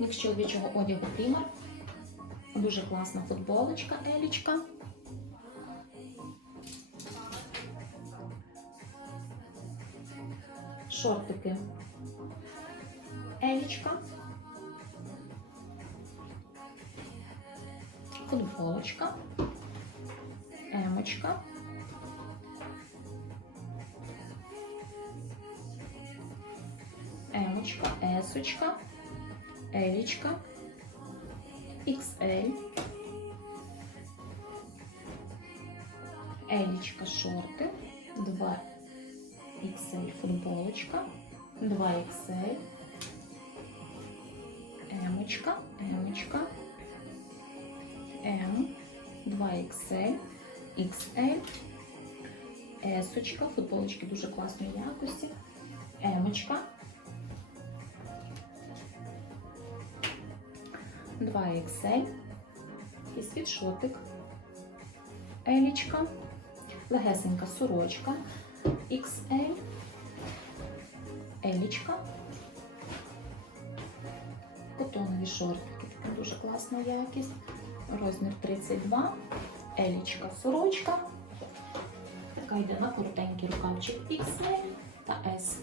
Мікс чоловічого одягу Примар. Дуже класна футболочка, елічка. Шортики. Елічка. Футболочка. Емочка. Емочка, Есочка, Елічка, XL, Елічка шорти, 2 XL футболочка, 2 XL, Емочка, Емочка, М, 2 XL, XL, Есочка, футболочки дуже класної якості, Емочка, 2 XL і світшотик, елічка, легесенька сорочка, XL, елічка, котонові шортики, дуже класна якість, розмір 32, елічка сорочка, така йде на коротенький рукавчик XL та S.